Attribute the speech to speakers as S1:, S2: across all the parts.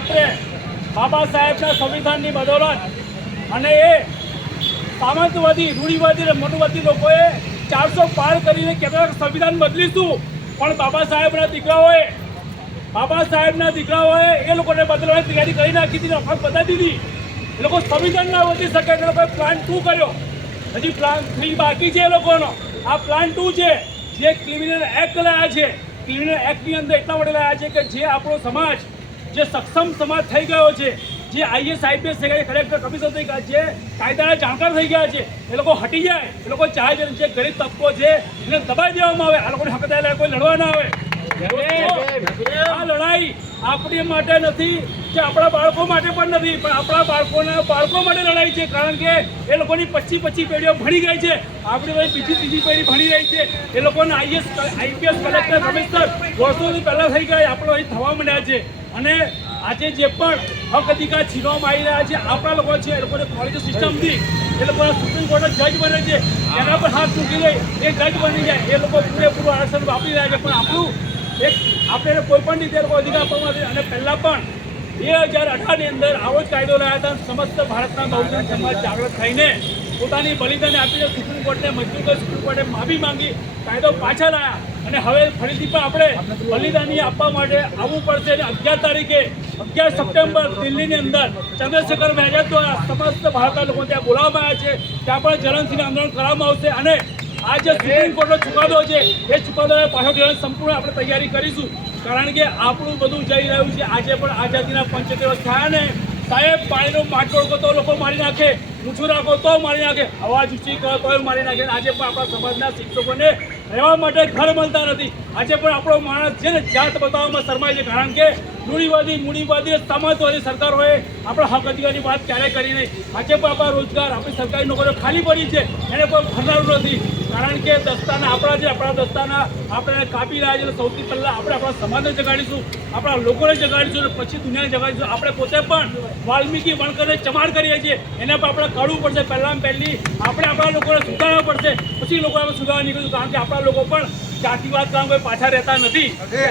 S1: રાત્રે બાબા સાહેબના સંવિધાનની બદોલત અને એ સામંતવાદી, રૂઢિવાદી અને મનુવાદી લોકોએ ચારસો પાર કરીને કહેતા હતા કે સંવિધાન બદલીશું. પણ બાબા સાહેબના દીકરાઓએ, બાબા સાહેબના દીકરાઓએ એ લોકોને બદલવાની તૈયારી કરી નાખી હતી વખત બતાવી દીધી. એ લોકો સંવિધાન ના બદલી શકે એટલે લોકોએ પ્લાન ટુ કર્યો. હજી પ્લાન થ્રી બાકી છે એ લોકોનો. આ પ્લાન ટુ છે. જે ક્રિમિનલ એક્ટ લાયા છે. ક્રિમિનલ એક્ટની અંદર એટલા માટે લાયા છે કે જે આપણો સમાજ જે સક્ષમ સમાજ થઈ ગયો છે, જે આઈએસ, આઈપીએસ થઈ ગયા કલેક્ટર, કમિશનર થઈ ગયા છે, કાયદાના જાણકાર થઈ ગયા છે, એ લોકો હટી જાય, એ લોકો ચાહે છે જે ગરીબ તબકો છે, એને દબાઈ દેવામાં આવે, આ લોકોની હકદાર કોઈ લડવા ના આવે. આ લડાઈ આપણી માટે નથી કે આપણા બાળકો માટે પણ નથી, પણ આપણા બાળકોના બાળકો માટે લડાઈ છે, કારણ કે એ લોકોની પચીસ પચીસ પેઢીઓ ભણી ગઈ છે, આપણી બધી બીજી ત્રીજી પેઢી ભણી રહી છે, એ લોકોના આઈએસ, આઈપીએસ કલેક્ટર, કમિશનર વર્ષોથી પહેલાં થઈ ગયા, આપણે અહીં થવા માંડ્યા છે. અને આજે જે પણ હક અધિકાર છીનવામાં આવી રહ્યા છે, આપણા લોકો છે, એ લોકોને કોલેજ સિસ્ટમથી એ લોકોના સુપ્રીમ કોર્ટ જજ બને છે, એના પર હાથ મૂકી જાય એ જજ બની જાય, એ લોકો પૂરેપૂરું આરક્ષણ વાપરી રહ્યા છે. પણ આપણું એક, આપણે કોઈ પણ રીતે લોકો અધિકાર આપવામાં નથી અને પહેલાં પણ બે હજાર અઢારની અંદર આવો જ કાયદો લાયા હતા, સમસ્ત ભારતના બહુજન સમાજ જાગૃત થઈને પોતાની બલિદાન આપીને સુપ્રીમ કોર્ટને મંજૂર કરી સુપ્રીમ કોર્ટે માફી માંગી, કાયદો પાછા લાયા અને હવે ફરીથી પણ આપણે બલિદાની આપવા માટે આવવું પડશે. અને અગિયાર તારીખે, અગિયાર સપ્ટેમ્બર દિલ્હીની અંદર ચંદ્રશેખર મહેજા દ્વારા સમસ્ત ભારતના લોકો ત્યાં બોલાવવામાં આવ્યા છે. ત્યાં પણ જલનસિંહ આંદોલન કરવામાં આવશે. અને આ જે સુપ્રીમ કોર્ટનો ચુકાદો છે, એ ચુકાદોને પાછો લેવાની સંપૂર્ણ આપણે તૈયારી કરીશું. કારણ કે આપણું બધું જઈ રહ્યું છે. આજે પણ આઝાદીના પંચોતેર વર્ષ થયા ને સાહેબ, પાણીનો માટો તો લોકો મારી નાખે. ઊંચું રાખો તો મારી નાખે. અવાજ ઊંચી કરો તો મારી નાખે. આજે પણ આપણા સમાજના શિક્ષકોને રહેવા માટે ઘર મળતા નથી. આજે પણ આપણો માણસ છે ને જાત બતાવવામાં શરમાય છે. કારણ કે મૂડીવાદી મૂડીવાદી, સમાજવાદી સરકારોએ આપણા હક અધિકારની વાત ક્યારે કરી નહીં. આજે પણ આપણા રોજગાર આપણી સરકારી નોકરીઓ ખાલી પડી છે. એને કોઈ ભરનારું નથી. કારણ કે દસ્તાના આપણા જે આપણા દસ્તાના આપણે કાપી રહ્યા છે સૌથી પહેલાં આપણે આપણા સમાજને જગાડીશું આપણા લોકોને જગાડીશું અને પછી દુનિયાને જગાડીશું. આપણે પોતે પણ વાલ્મીકી વણકરને ચમાડ કરીએ છીએ. એને પણ આપણે કાઢવું પડશે પહેલાં પહેલી. આપણે આપણા લોકોને સુધારવા પડશે. પછી લોકો આપણે સુધારવા નીકળીશું. કારણ કે આપણા લોકો પણ જાતિવાદ કામ કોઈ પાછા રહેતા નથી.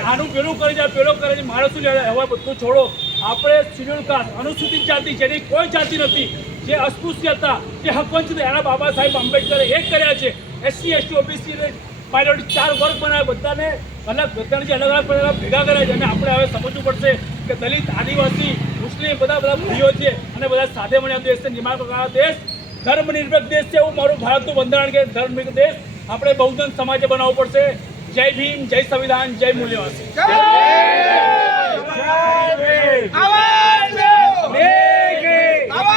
S1: આનું પેલું કરે છે પેલો કરે છે. મારે શું લેવા હવે બધું છોડો. આપણે શિડ્યુલ કાસ્ટ અનુસૂચિત જાતિ જેની કોઈ જાતિ નથી જે અસ્પૃશ્ય હતા જે હકવંચ એના બાબા સાહેબ આંબેડકરે એક કર્યા છે. એસસી, એસટી, ઓબીસી પાયલોટ ચાર વર્ગ બનાવ્યા બધાને. અલગ બધાને જે અલગ અલગ પ્રકારના ભેગા કરે છે. અને આપણે હવે સમજવું પડશે કે દલિત, આદિવાસી, મુસ્લિમ બધા બધા ભાઈઓ છે અને બધા સાથે મળીને દેશ છે નિર્માણ કરનારા દેશ. ધર્મનિરપેક્ષ દેશ છે એવું મારું ભારતનું બંધારણ કે ધર્મનિરપેક્ષ દેશ. આપણે બહુજન સમાજે બનાવવું પડશે. જય ભીમ, જય સંવિધાન, જય મૂલ્યવાસી